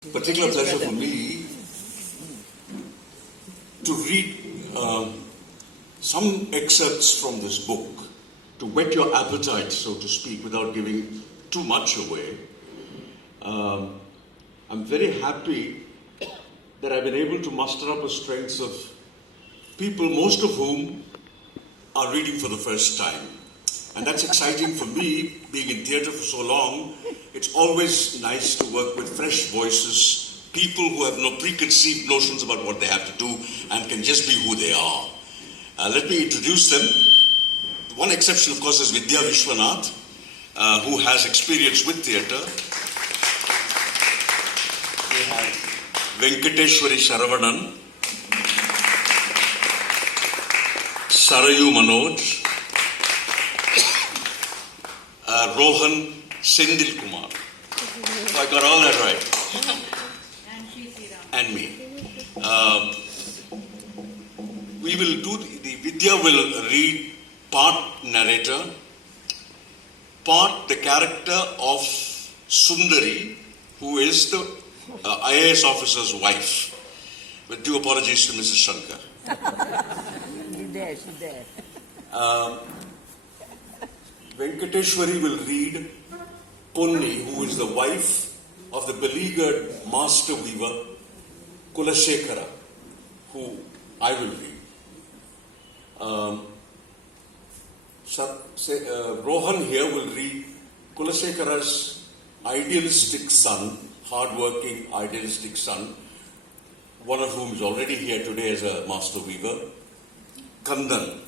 Particular pleasure for me to read some excerpts from this book to whet your appetite, so to speak, without giving too much away. I'm very happy that I've been able to muster up a strength of people, most of whom are reading for the first time. And that's exciting for me, being in theatre for so long. It's always nice to work with fresh voices, people who have no preconceived notions about what they have to do and can just be who they are. Let me introduce them. One exception, of course, is Vidya Vishwanath, who has experience with theatre. We have Venkateshwari Sharavanan, Sarayu Manoj, Rohan Sendil Kumar. So I got all that right. And me. We will do the Vidya will read part narrator, part the character of Sundari, who is the IAS officer's wife. With due apologies to Mrs. Shankar. She's there. Venkateshwari will read Ponni, who is the wife of the beleaguered master weaver Kulashekara, who I will read. Rohan here will read Kulashekara's idealistic son, hard-working idealistic son, one of whom is already here today as a master weaver, Kandan.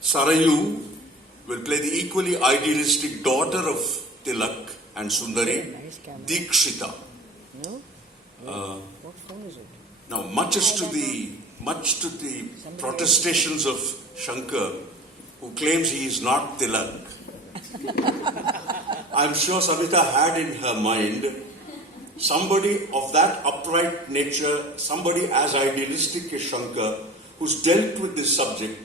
Sarayu will play the equally idealistic daughter of Tilak and Sundari, Dikshita. Now, much to the protestations of Shankar, who claims he is not Tilak, I'm sure Savita had in her mind somebody of that upright nature, somebody as idealistic as Shankar, who's dealt with this subject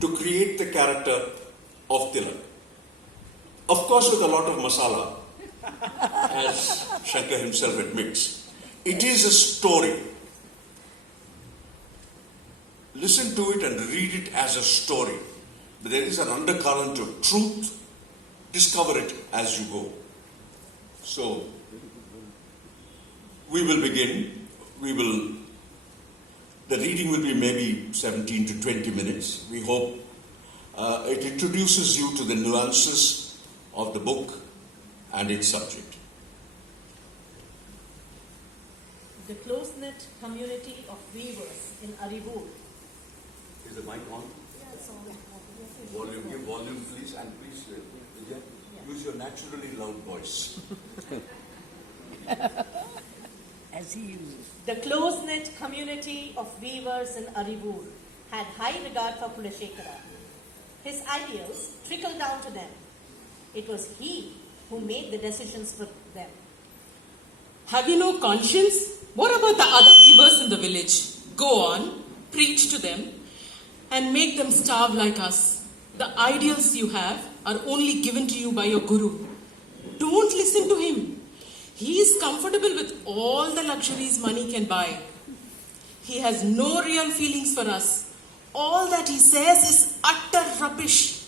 to create the character of Tilak. Of course, with a lot of masala, as Shankar himself admits. It is a story. Listen to it and read it as a story. But there is an undercurrent of truth. Discover it as you go. So, we will begin. The reading will be maybe 17 to 20 minutes. We hope it introduces you to the nuances of the book and its subject. The close-knit community of weavers in Arivoor. Is the mic on? Yeah, it's on. Volume, give volume please, and please use your naturally loud voice. As he uses. The close-knit community of weavers in Arivoor had high regard for Kulashekara. His ideals trickled down to them. It was he who made the decisions for them. Have you no conscience? What about the other weavers in the village? Go on, preach to them, and make them starve like us. The ideals you have are only given to you by your guru. Don't listen to him. He is comfortable with all the luxuries money can buy. He has no real feelings for us. All that he says is utter rubbish.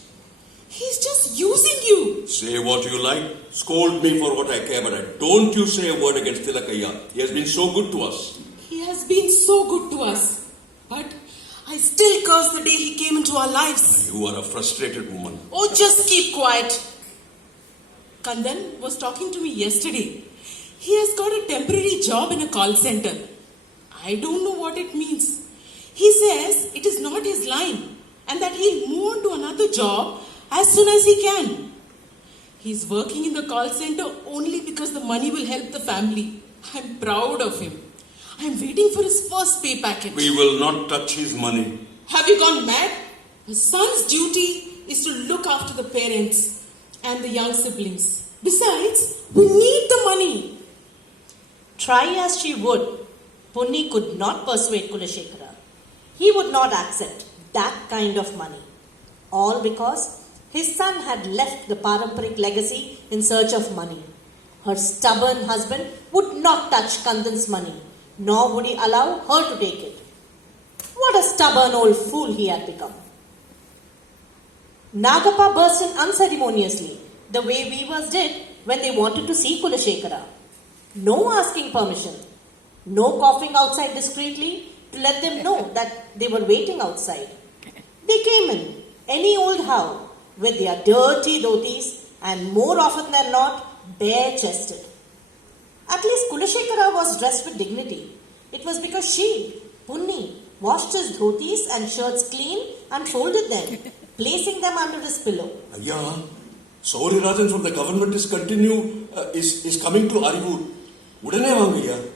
He's just using you. Say what you like. Scold me for what I care, but don't you say a word against Tilakaya. He has been so good to us. He has been so good to us. But I still curse the day he came into our lives. You are a frustrated woman. Oh, just keep quiet. Kandan was talking to me yesterday. He has got a temporary job in a call center. I don't know what it means. He says it is not his line and that he'll move on to another job as soon as he can. He's working in the call center only because the money will help the family. I'm proud of him. I'm waiting for his first pay packet. We will not touch his money. Have you gone mad? A son's duty is to look after the parents and the young siblings. Besides, we need the money. Try as she would, Ponni could not persuade Kulashekara. He would not accept that kind of money. All because his son had left the Paramparik legacy in search of money. Her stubborn husband would not touch Kandan's money, nor would he allow her to take it. What a stubborn old fool he had become. Nagappa burst in unceremoniously, the way weavers did when they wanted to see Kulashekara. No asking permission, no coughing outside discreetly to let them know that they were waiting outside. They came in, any old how, with their dirty dhotis and more often than not, bare-chested. At least Kulashekara was dressed with dignity. It was because she, Punni, washed his dhotis and shirts clean and folded them, placing them under his pillow. Yeah, Sauri Rajan from the government is coming to Arivoor. Udane vaangaya.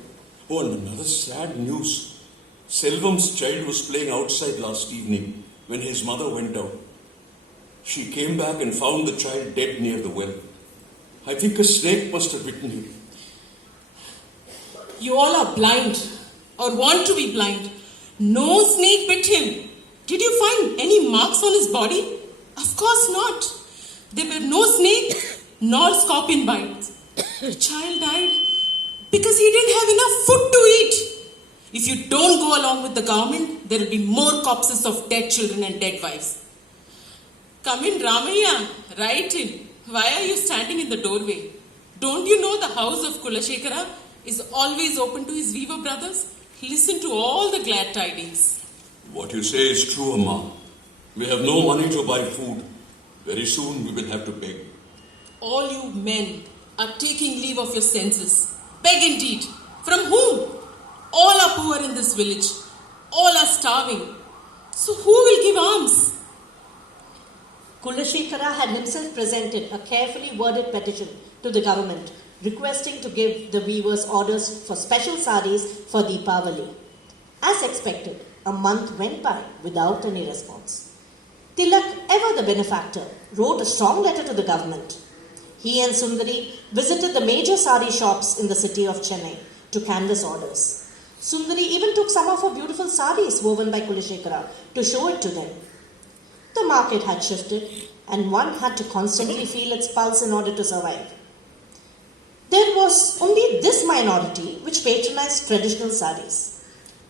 Oh, and another sad news. Selvam's child was playing outside last evening when his mother went out. She came back and found the child dead near the well. I think a snake must have bitten him. You all are blind, or want to be blind. No snake bit him. Did you find any marks on his body? Of course not. There were no snake nor scorpion bites. The child died because he didn't have enough food to eat. If you don't go along with the government, there will be more corpses of dead children and dead wives. Come in, Ramaya. Right in. Why are you standing in the doorway? Don't you know the house of Kulashekara is always open to his weaver brothers? Listen to all the glad tidings. What you say is true, Amma. We have no money to buy food. Very soon we will have to beg. All you men are taking leave of your senses. Beg indeed. From whom? All are poor in this village. All are starving. So who will give alms? Kulashekara had himself presented a carefully worded petition to the government requesting to give the weavers orders for special saris for Deepavali. As expected, a month went by without any response. Tilak, ever the benefactor, wrote a strong letter to the government. He and Sundari visited the major sari shops in the city of Chennai to canvass orders. Sundari even took some of her beautiful saris woven by Kulashekara to show it to them. The market had shifted, and one had to constantly feel its pulse in order to survive. There was only this minority which patronized traditional saris.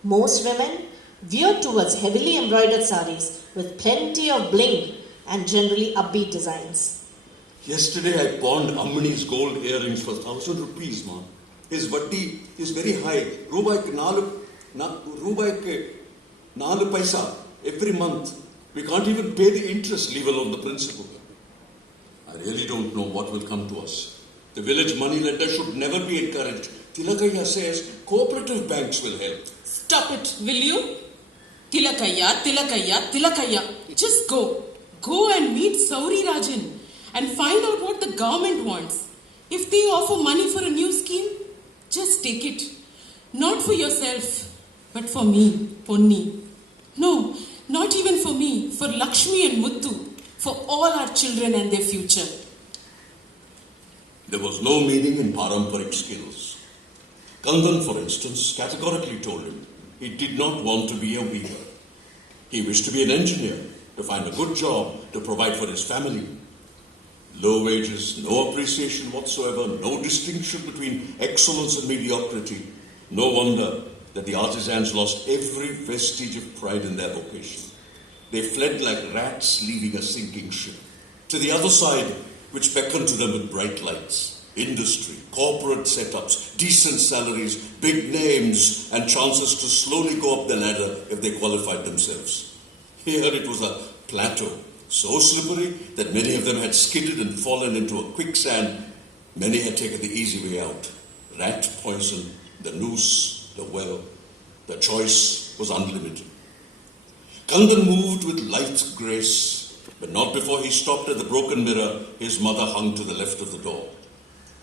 Most women veered towards heavily embroidered saris with plenty of bling and generally upbeat designs. Yesterday I pawned Ammani's gold earrings for 1,000 rupees, man. His vatti is very high. Rubaik 4 paisa every month. We can't even pay the interest, leave alone the principal. I really don't know what will come to us. The village money lender should never be encouraged. Tilakaya says cooperative banks will help. Stop it, will you? Tilakaya, Tilakaya, Tilakaya. Just go. Go and meet Sauri Rajan and find out what the government wants. If they offer money for a new scheme, just take it. Not for yourself, but for me, Ponni. No, not even for me, for Lakshmi and Muttu, for all our children and their future. There was no meaning in paramparic skills. Kandan, for instance, categorically told him he did not want to be a weaver. He wished to be an engineer, to find a good job, to provide for his family. Low wages, no appreciation whatsoever, no distinction between excellence and mediocrity. No wonder that the artisans lost every vestige of pride in their vocation. They fled like rats leaving a sinking ship. To the other side, which beckoned to them with bright lights, industry, corporate setups, decent salaries, big names, and chances to slowly go up the ladder if they qualified themselves. Here it was a plateau, so slippery that many of them had skidded and fallen into a quicksand. Many had taken the easy way out. Rat poison, the noose, the well. The choice was unlimited. Kandan moved with light grace, but not before he stopped at the broken mirror his mother hung to the left of the door.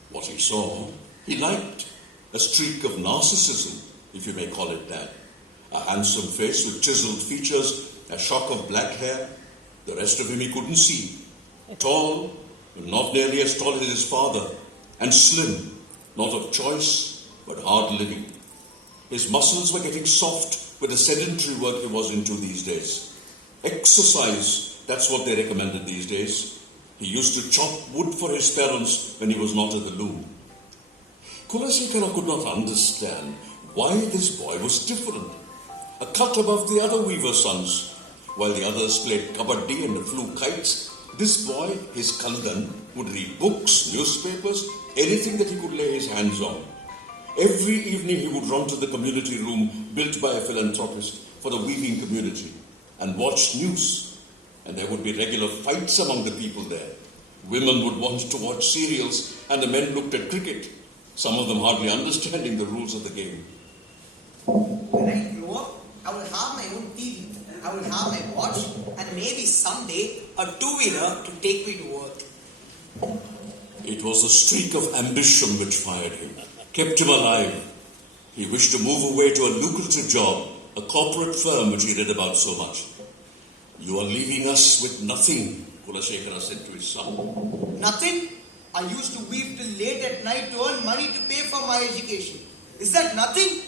What he saw, he liked. A streak of narcissism, if you may call it that. A handsome face with chiseled features, a shock of black hair. The rest of him he couldn't see. Tall, but not nearly as tall as his father. And slim, not of choice, but hard living. His muscles were getting soft with the sedentary work he was into these days. Exercise, that's what they recommended these days. He used to chop wood for his parents when he was not at the loom. Kulasekara could not understand why this boy was different. A cut above the other weaver sons. While the others played kabaddi and flew kites, this boy, his Kaldan, would read books, newspapers, anything that he could lay his hands on. Every evening he would run to the community room built by a philanthropist for the weaving community and watch news. And there would be regular fights among the people there. Women would want to watch serials and the men looked at cricket, some of them hardly understanding the rules of the game. When I grow up, I will have my own TV, I will have my watch, and maybe someday a two-wheeler to take me to work. It was the streak of ambition which fired him, kept him alive. He wished to move away to a lucrative job, a corporate firm which he read about so much. You are leaving us with nothing, Kulasekara said to his son. Nothing? I used to weave till late at night to earn money to pay for my education. Is that nothing?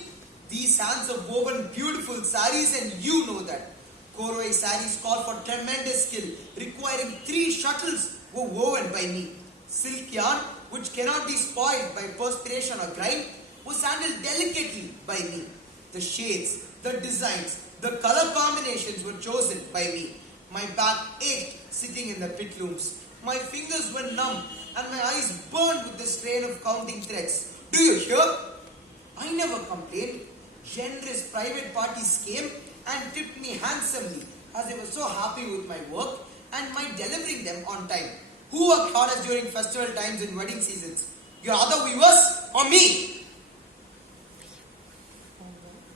These hands have woven beautiful saris and you know that. Koroi saris call for tremendous skill, requiring 3 shuttles were woven by me. Silk yarn, which cannot be spoiled by perspiration or grime, was handled delicately by me. The shades, the designs, the color combinations were chosen by me. My back ached sitting in the pit looms. My fingers were numb and my eyes burned with the strain of counting threads. Do you hear? I never complained. Generous private parties came and tipped me handsomely as they were so happy with my work and my delivering them on time. Who worked hardest during festival times and wedding seasons? Your other weavers or me?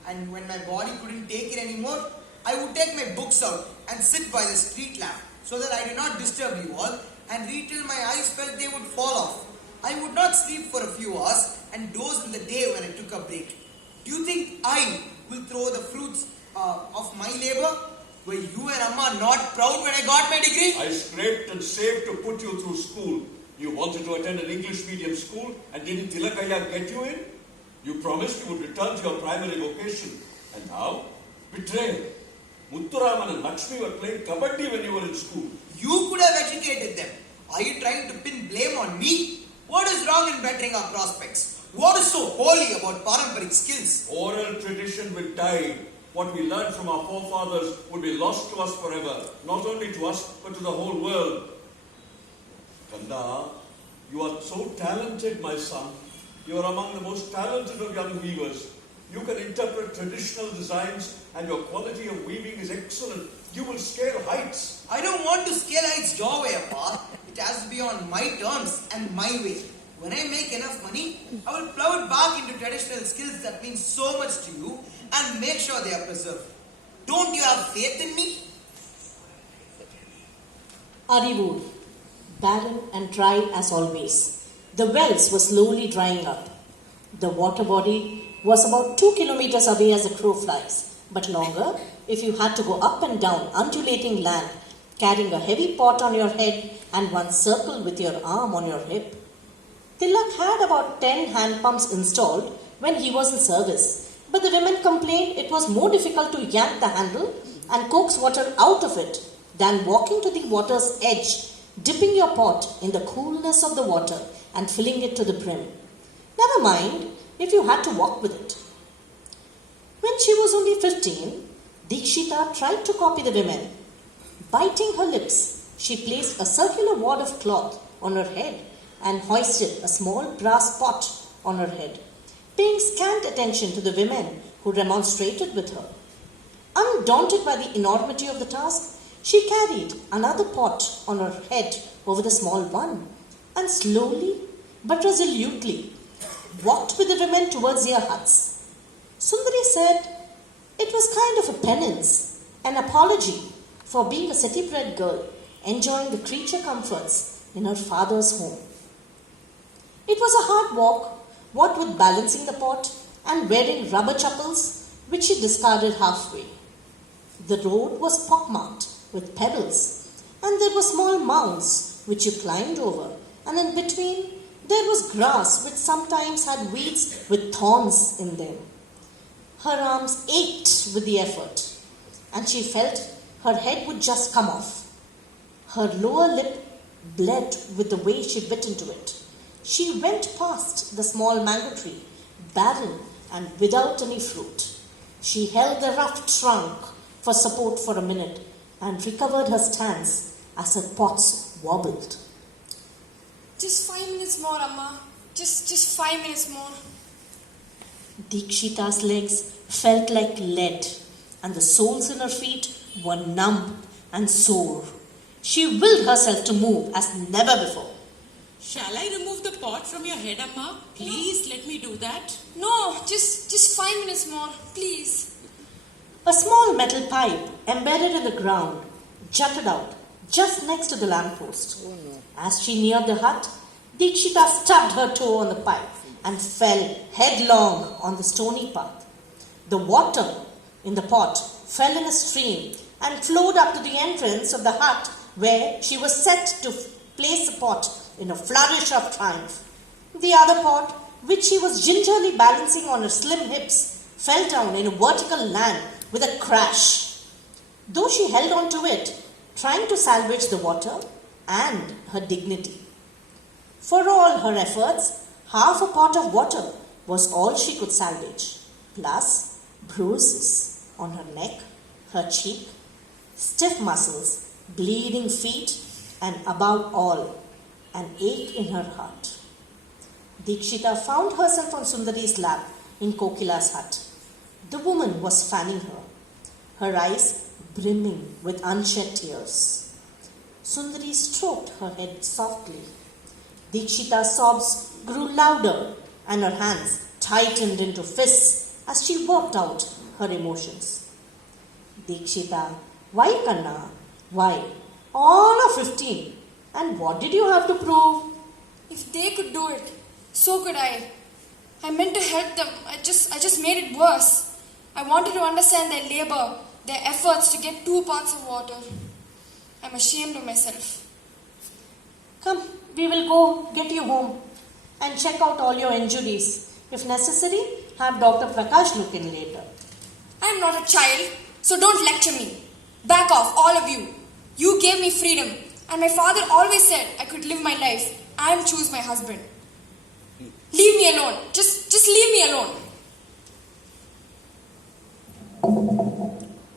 And when my body couldn't take it anymore, I would take my books out and sit by the street lamp so that I did not disturb you all and read till my eyes felt they would fall off. I would not sleep for a few hours and doze in the day when I took a break. Do you think I will throw the fruits of my labor? Were you and Amma not proud when I got my degree? I scraped and saved to put you through school. You wanted to attend an English medium school and didn't Tilakaya get you in? You promised you would return to your primary vocation. And now? Betrayal. Mutturaman and Lakshmi were playing kabaddi when you were in school. You could have educated them. Are you trying to pin blame on me? What is wrong in bettering our prospects? What is so holy about paramparicc skills? Oral tradition will die. What we learned from our forefathers would be lost to us forever. Not only to us, but to the whole world. Kanda, you are so talented, my son. You are among the most talented of young weavers. You can interpret traditional designs and your quality of weaving is excellent. You will scale heights. I don't want to scale heights your way, Appa. It has to be on my terms and my way. When I make enough money, I will plow it back into traditional skills that mean so much to you and make sure they are preserved. Don't you have faith in me? Arivoor, barren and dry as always. The wells were slowly drying up. The water body was about 2 kilometers away as the crow flies, but longer if you had to go up and down undulating land, carrying a heavy pot on your head and one circle with your arm on your hip. Tilak had about 10 hand pumps installed when he was in service, but the women complained it was more difficult to yank the handle and coax water out of it than walking to the water's edge, dipping your pot in the coolness of the water and filling it to the brim. Never mind if you had to walk with it. When she was only 15, Dikshita tried to copy the women. Biting her lips, she placed a circular wad of cloth on her head and hoisted a small brass pot on her head, paying scant attention to the women who remonstrated with her. Undaunted by the enormity of the task, she carried another pot on her head over the small one and slowly but resolutely walked with the women towards their huts. Sundari said it was kind of a penance, an apology for being a city-bred girl enjoying the creature comforts in her father's home. It was a hard walk, what with balancing the pot and wearing rubber chappals, which she discarded halfway. The road was pockmarked with pebbles, and there were small mounds which you climbed over, and in between there was grass which sometimes had weeds with thorns in them. Her arms ached with the effort, and she felt her head would just come off. Her lower lip bled with the way she bit into it, She went past the small mango tree, barren and without any fruit. She held the rough trunk for support for a minute and recovered her stance as her pots wobbled. Just 5 minutes more, Amma. Just 5 minutes more. Dikshita's legs felt like lead, and the soles in her feet were numb and sore. She willed herself to move as never before. Shall I remove the pot from your head, Amma? Please let me do that. No, just 5 minutes more, please. A small metal pipe embedded in the ground jutted out just next to the lamppost. As she neared the hut, Dikshita stubbed her toe on the pipe and fell headlong on the stony path. The water in the pot fell in a stream and flowed up to the entrance of the hut where she was set to place the pot in a flourish of triumph. The other pot, which she was gingerly balancing on her slim hips, fell down in a vertical land with a crash. Though she held on to it, trying to salvage the water and her dignity. For all her efforts, half a pot of water was all she could salvage, plus bruises on her neck, her cheek, stiff muscles, bleeding feet, and above all, an ache in her heart. Dikshita found herself on Sundari's lap in Kokila's hut. The woman was fanning her, her eyes brimming with unshed tears. Sundari stroked her head softly. Dikshita's sobs grew louder and her hands tightened into fists as she worked out her emotions. Dikshita, why Kanna? Why? All are 15. And what did you have to prove? If they could do it, so could I. I meant to help them. I just made it worse. I wanted to understand their labor, their efforts to get 2 parts of water. I'm ashamed of myself. Come, we will go get you home and check out all your injuries. If necessary, have Dr. Prakash look in later. I'm not a child, so don't lecture me. Back off, all of you. You gave me freedom, and my father always said I could live my life and choose my husband. Leave me alone. Just leave me alone.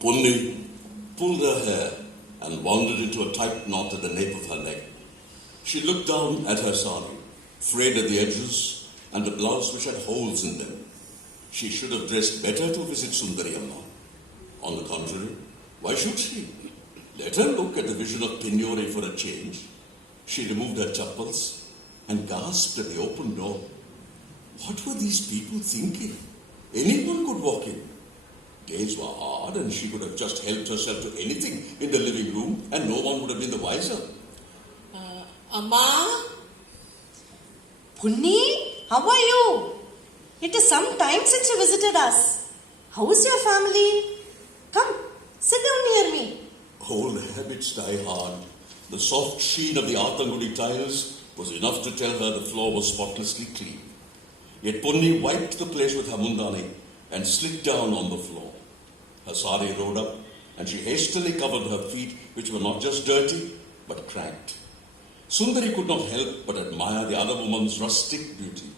Punni pulled her hair and wound it into a tight knot at the nape of her neck. She looked down at her sari, frayed at the edges, and the blouse which had holes in them. She should have dressed better to visit Sundari Amma. On the contrary, why should she? Let her look at the vision of Pignore for a change. She removed her chappals and gasped at the open door. What were these people thinking? Anyone could walk in. Days were hard and she could have just helped herself to anything in the living room and no one would have been the wiser. Amma? Punni, how are you? It is some time since you visited us. How is your family? Come, sit down near me. Old habits die hard. The soft sheen of the Arthangudi tiles was enough to tell her the floor was spotlessly clean. Yet Punni wiped the place with her mundani and slid down on the floor. Her sari rode up and she hastily covered her feet, which were not just dirty but cracked. Sundari could not help but admire the other woman's rustic beauty.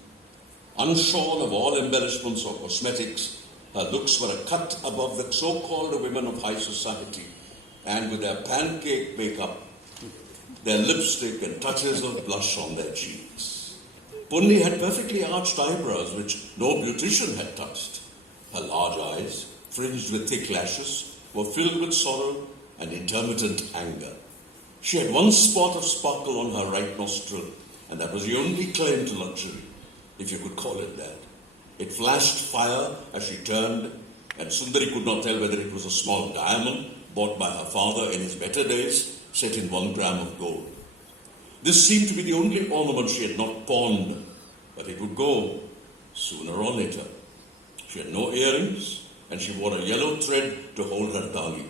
Unshorn of all embellishments or cosmetics, her looks were a cut above the so-called women of high society, and with their pancake makeup, their lipstick and touches of blush on their cheeks. Punni had perfectly arched eyebrows which no beautician had touched. Her large eyes, fringed with thick lashes, were filled with sorrow and intermittent anger. She had one spot of sparkle on her right nostril, and that was the only claim to luxury, if you could call it that. It flashed fire as she turned, and Sundari could not tell whether it was a small diamond bought by her father in his better days, set in 1 gram of gold. This seemed to be the only ornament she had not pawned, but it would go sooner or later. She had no earrings, and she wore a yellow thread to hold her dali.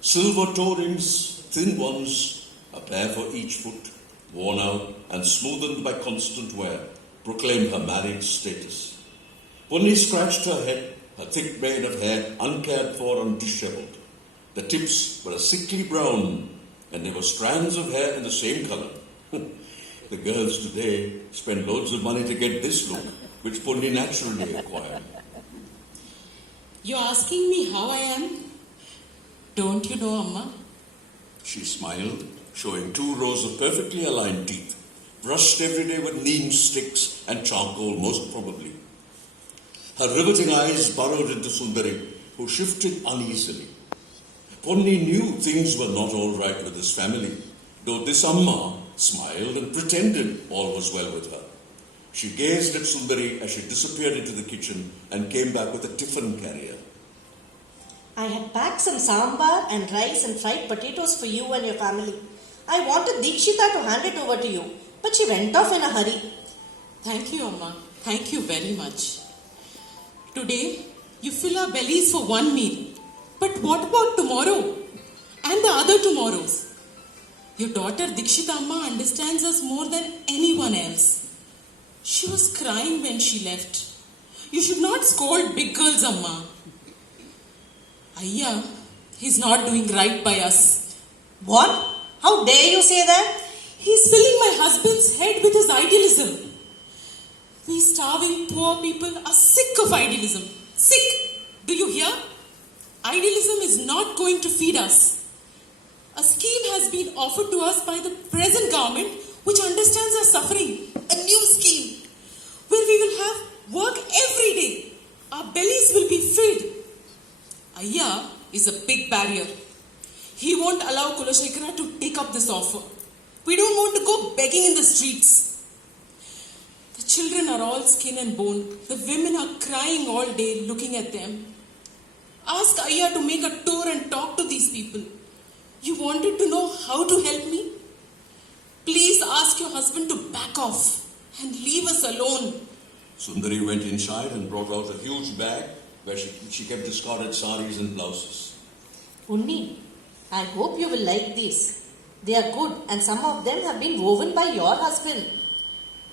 Silver toe rings, thin ones, a pair for each foot, worn out and smoothened by constant wear, proclaimed her married status. Punni scratched her head, her thick mane of hair uncared for and dishevelled. The tips were a sickly brown, and there were strands of hair in the same colour. The girls today spend loads of money to get this look, which Punni naturally acquired. You're asking me how I am? Don't you know, Amma? She smiled, showing 2 rows of perfectly aligned teeth, brushed every day with neem sticks and charcoal, most probably. Her riveting eyes burrowed into Sundari, who shifted uneasily. Ponni knew things were not all right with his family, though this Amma smiled and pretended all was well with her. She gazed at Sundari as she disappeared into the kitchen and came back with a tiffin carrier. I had packed some sambar and rice and fried potatoes for you and your family. I wanted Dikshita to hand it over to you, but she went off in a hurry. Thank you, Amma. Thank you very much. Today, you fill our bellies for one meal. But what about tomorrow? And the other tomorrows? Your daughter Dikshita Amma understands us more than anyone else. She was crying when she left. You should not scold big girls, Amma. Ayya, he's not doing right by us. What? How dare you say that? He's filling my husband's head with his idealism. We starving poor people are sick of idealism. Sick! Do you hear? Idealism is not going to feed us. A scheme has been offered to us by the present government which understands our suffering. A new scheme where we will have work every day. Our bellies will be filled. Ayya is a big barrier. He won't allow Kulashekara to take up this offer. We don't want to go begging in the streets. The children are all skin and bone. The women are crying all day looking at them. Ask Ayya to make a tour and talk to these people. You wanted to know how to help me? Please ask your husband to back off and leave us alone. Sundari went inside and brought out a huge bag where she kept discarded saris and blouses. Unni, I hope you will like these. They are good and some of them have been woven by your husband.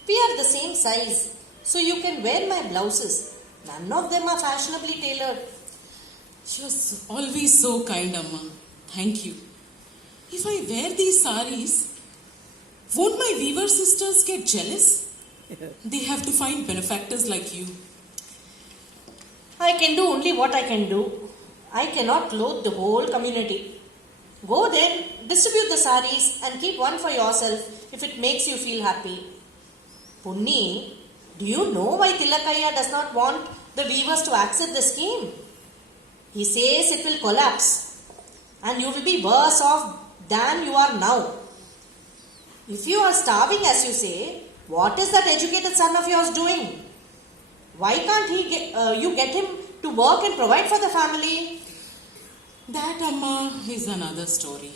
We are the same size, so you can wear my blouses. None of them are fashionably tailored. You're always so kind, Amma. Thank you. If I wear these saris, won't my weaver sisters get jealous? They have to find benefactors like you. I can do only what I can do. I cannot clothe the whole community. Go then, distribute the saris and keep one for yourself if it makes you feel happy. Punni, do you know why Tilakaya does not want the weavers to accept the scheme? He says it will collapse and you will be worse off than you are now. If you are starving as you say, what is that educated son of yours doing? Why can't you get him to work and provide for the family? That, Amma, is another story.